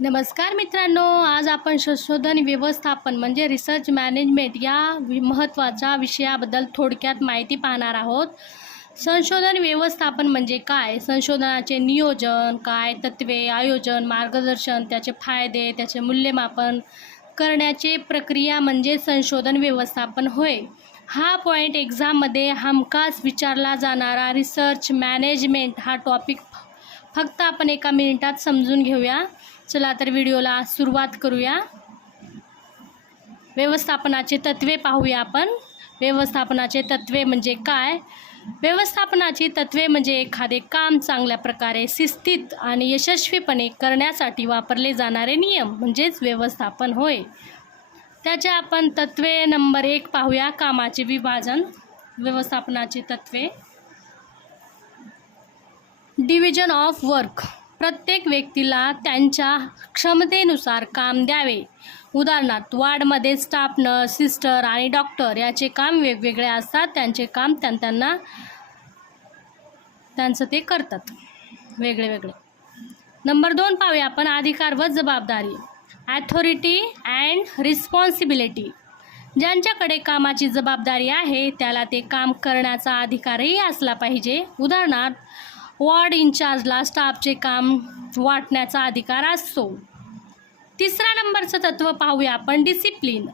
नमस्कार मित्रांनो, आज आपण संशोधन व्यवस्थापन म्हणजे रिसर्च मॅनेजमेंट या महत्त्वाच्या विषयाबद्दल थोडक्यात माहिती पाहणार आहोत. संशोधन व्यवस्थापन म्हणजे काय, संशोधनाचे नियोजन, काय तत्त्वे, आयोजन, मार्गदर्शन, त्याचे फायदे, त्याचे मूल्यमापन करण्याची प्रक्रिया म्हणजे संशोधन व्यवस्थापन होय. हा पॉईंट एक्झाममध्ये हमखास विचारला जाणारा रिसर्च मॅनेजमेंट हा टॉपिक फक्त आपण एका मिनिटात समजून घेऊया. चला तर व्हिडिओला सुरुवात करूया. व्यवस्थापनाचे तत्त्वे पाहूया आपण. व्यवस्थापनाचे तत्त्वे म्हणजे काय? व्यवस्थापनाची तत्त्वे म्हणजे एखादे काम चांगल्या प्रकारे शिस्तीत आणि यशस्वीपणे करण्यासाठी वापरले जाणारे नियम म्हणजेच व्यवस्थापन होय. त्याचे आपण तत्त्वे नंबर 1 पाहूया. कामाचे विभाजन. व्यवस्थापनाची तत्त्वे. Division of work. प्रत्येक व्यक्तीला त्यांच्या क्षमतेनुसार काम द्यावे. उदाहरणार्थ वार्डमध्ये स्टाफ, नर्स, सिस्टर आणि डॉक्टर याचे काम वेगवेगळे असतात. त्यांचे काम त्यांचं ते करतात वेगळे वेगळे. नंबर 2 पाहूया आपण. अधिकार व जबाबदारी. Authority and responsibility. ज्यांच्याकडे कामाची जबाबदारी आहे त्याला ते काम करण्याचा अधिकारही असला पाहिजे. उदाहरणार्थ वॉर्ड इन्चार्जला स्टाफचे काम वाटण्याचा अधिकार असतो. 3 नंबरचं तत्त्व पाहूया आपण. डिसिप्लिन.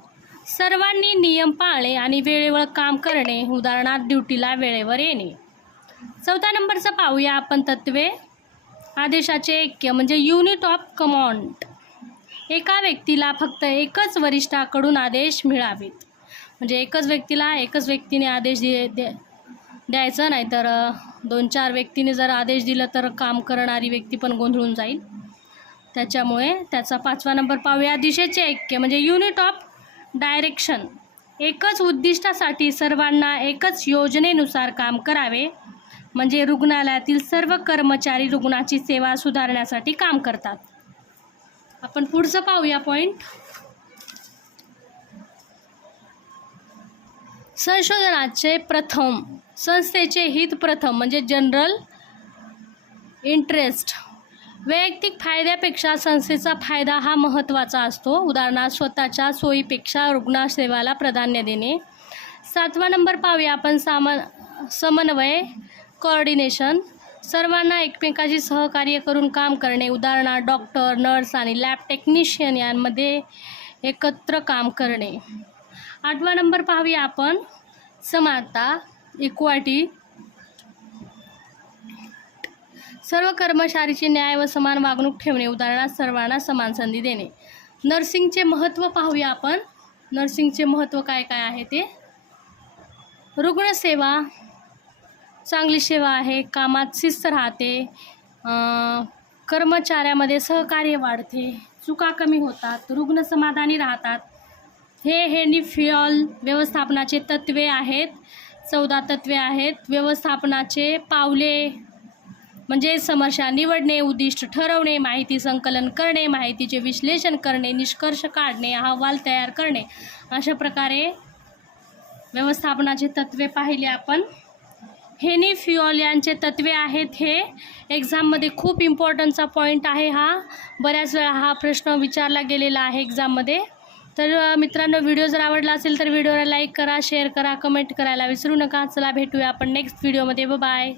सर्वांनी नियम पाळणे आणि वेळेवर काम करणे. उदाहरणार्थ ड्युटीला वेळेवर येणे. 4 नंबरचं पाहूया आपण तत्त्वे. आदेशाचे ऐक्य म्हणजे युनिट ऑफ कमांड. एका व्यक्तीला फक्त एकच वरिष्ठाकडून आदेश मिळावेत. म्हणजे एकच व्यक्तीने आदेश द्यायचं, नाहीतर 2-4 व्यक्तीने जर आदेश दिला तर काम करणारी व्यक्ती पण गोंधळून जाईल. त्याच्यामुळे त्याचा 5वा नंबर पाहूया. दिशेचे ऐक्य म्हणजे युनिट ऑफ डायरेक्शन. एकच उद्दिष्टासाठी सर्वांना एकच योजनेनुसार काम करावे. म्हणजे रुग्णालयातील सर्व कर्मचारी रुग्णाची सेवा सुधारण्यासाठी काम करतात. आपण पुढचं पाहूया पॉईंट. संशोधनाचे प्रथम. संस्थेचे हित प्रथम म्हणजे जनरल इंटरेस्ट. वैयक्तिक फायद्यापेक्षा संस्थेचा फायदा हा महत्त्वाचा असतो. उदाहरणार्थ स्वतःच्या सोयीपेक्षा रुग्णसेवेला प्राधान्य देणे. 7वा नंबर पाहूया आपण. समन्वय, कोऑर्डिनेशन. सर्वांना एकमेकांशी सहकार्य करून काम करणे. उदाहरणार्थ डॉक्टर, नर्स आणि लॅब टेक्निशियन यांमध्ये एकत्र काम करणे. 8वा नंबर पाहूया आपण. समानता, इक्वालिटी. सर्व कर्मचारीची न्याय व समान वागणूक ठेवणे. उदाहरणार्थ सर्वांना समान संधी देणे. नर्सिंगचे महत्त्व पाहूया आपण. नर्सिंगचे महत्त्व काय काय आहे ते. रुग्णसेवा चांगली सेवा आहे. कामात शिस्त राहते. कर्मचाऱ्यामध्ये सहकार्य वाढते. चुका कमी होतात. रुग्ण समाधानी राहतात. हे निफ्युअल व्यवस्थापनाचे तत्त्वे आहेत. 14 तत्त्वे आहेत. व्यवस्थापनाचे पावले म्हणजे समस्या निवडणे, उद्दिष्ट ठरवणे, माहिती संकलन करणे, माहितीचे विश्लेषण करणे, निष्कर्ष काढणे, अहवाल तयार करणे. अशा प्रकारे व्यवस्थापनाचे तत्त्वे पाहिले आपण. हेनी फ्युअल यांचे तत्त्वे आहेत. हे एक्झाममध्ये खूप इम्पॉर्टंटचा पॉईंट आहे. हा बऱ्याच वेळा हा प्रश्न विचारला गेलेला आहे एक्झाममध्ये. तर मित्रांनो, व्हिडिओ जर आवडला असेल तर व्हिडिओला लाईक करा, शेअर करा, कमेंट करायला विसरू नका. चला भेटूया आपण नेक्स्ट व्हिडिओमध्ये. बाय.